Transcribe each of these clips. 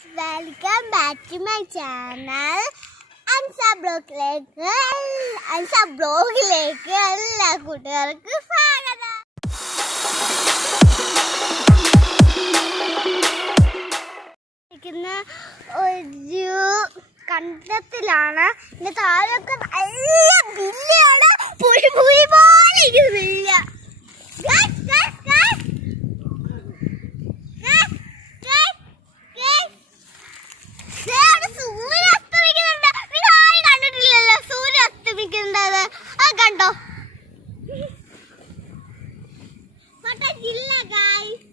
Welcome back to my channel Ansa ബ്ലോഗിലേക്ക് Ansa ബ്ലോഗിലേക്ക് എല്ലാ കൂട്ടുകാർക്കും സ്വാഗതം. ഒരു കണ്ടത്തിലാണ്. ഇതിന്റെ താഴെയൊക്കെ നല്ല ബില്ലാണ് പുഴി പോലെ ಇಲ್ಲ ಗಾಯ್ಸ್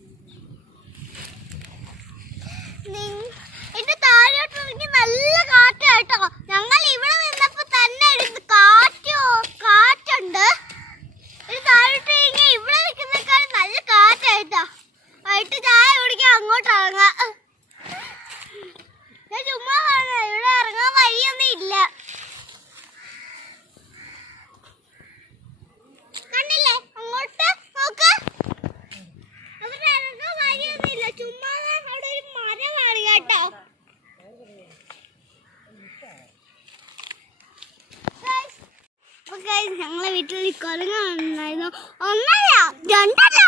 ഞങ്ങളെ വീട്ടിൽ കൊലങ്ങുണ്ടായിരുന്നു ഒന്നല്ല രണ്ടല്ല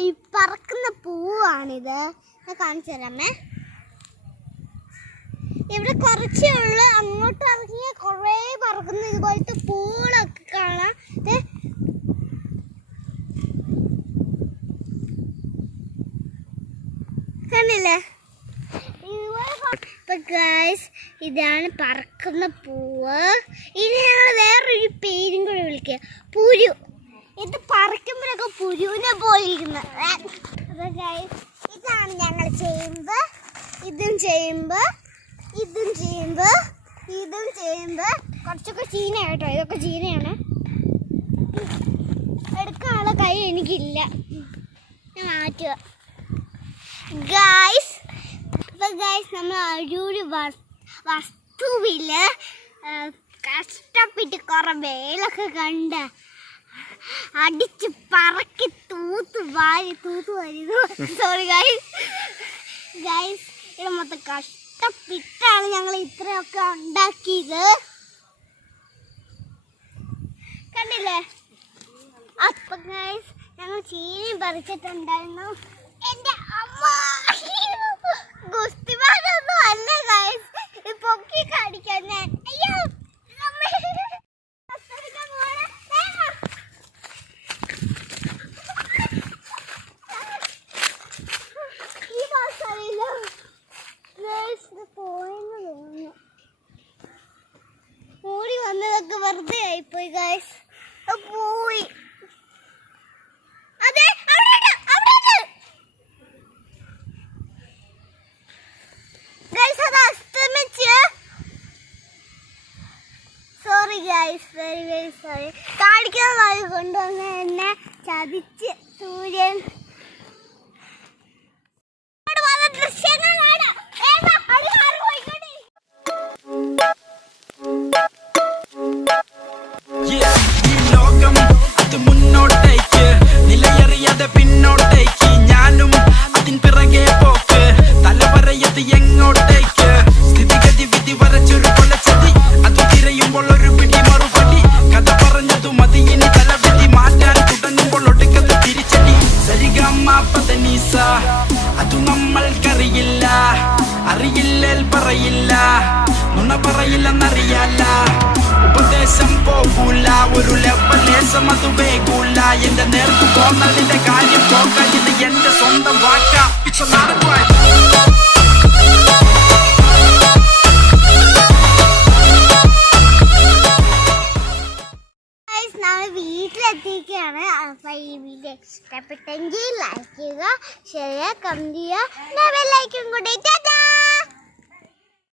ഈ പറക്കുന്ന പൂവാണിത്. കാണിച്ചു തരാമേ. ഇവിടെ കുറച്ചേ ഉള്ളു. അങ്ങോട്ട് ഇറങ്ങിയ കുറേ പറക്കുന്ന ഇതുപോലത്തെ പൂളൊക്കെ കാണാം. ദേ. കണ്ടില്ലേ? ഗൈസ് ഇതാണ് പറക്കുന്ന പൂവ്. ഇനി ഞങ്ങൾ വേറൊരു പേരും കൂടെ വിളിക്കുക പുരു. ഇത് പറിക്കുമ്പോഴൊക്കെ പുരുവിനെ പോയിരിക്കുന്നത് ഇതാണ് ഞങ്ങൾ ചെയ്യുമ്പോ ഇതും ചെയ്യുമ്പോ ഇതും ചെയ്യുമ്പോ ഇതും ചെയ്യുമ്പോ കുറച്ചൊക്കെ ചീന കേട്ടോ. ഇതൊക്കെ ചീനയാണ്. എടുക്കാനുള്ള കൈ എനിക്കില്ല. ഞാൻ മാറ്റുക ഗായ്സ് അപ്പൊ ഗായ്സ് നമ്മൾ ഒരു വസ്- വസ്തുവിൽ കഷ്ടപ്പെട്ട് കുറെ വേലൊക്കെ കണ്ട് അടിച്ച് പറക്കി തൂത്ത് വാരി തൂത്ത് വാരി. സോറി ഗൈസ് ഗൈസ് ഇത് മൊത്തം കഷ്ടപ്പെട്ടാണ് ഞങ്ങൾ ഇത്രയൊക്കെ ഉണ്ടാക്കിയത്. കണ്ടില്ലേ? അപ്പൊ ഗൈസ് ഞങ്ങൾ ചീനി പറിച്ചിട്ടുണ്ടായിരുന്നു. എന്റെ അമ്മ! ഗുസ്തിമാരൊന്നും അല്ല ഗൈസ് പൊക്കി കാണിക്കാൻ ഞാൻ ഗൈസ് വെരി വെരി സോറി കാണിക്കുന്നതായി കൊണ്ടുവന്ന് എന്നെ ചതിച്ച് സൂര്യൻ പറയില്ലെന്നറിയാല ഉപദേശം പോകൂല ഒരു ലെവലേശം അത് വേകൂല. എന്റെ നേർക്ക് പോന്നതിന്റെ കാര്യം പോക്ക ഇത് എന്റെ സ്വന്തം വാക്ക. ഇഷ്ടപ്പെട്ടെങ്കിൽ ലൈക്ക് ചെയ്യുക ഷെയർ കമന്റ് ചെയ്യുക ലൈക്കും കൂടി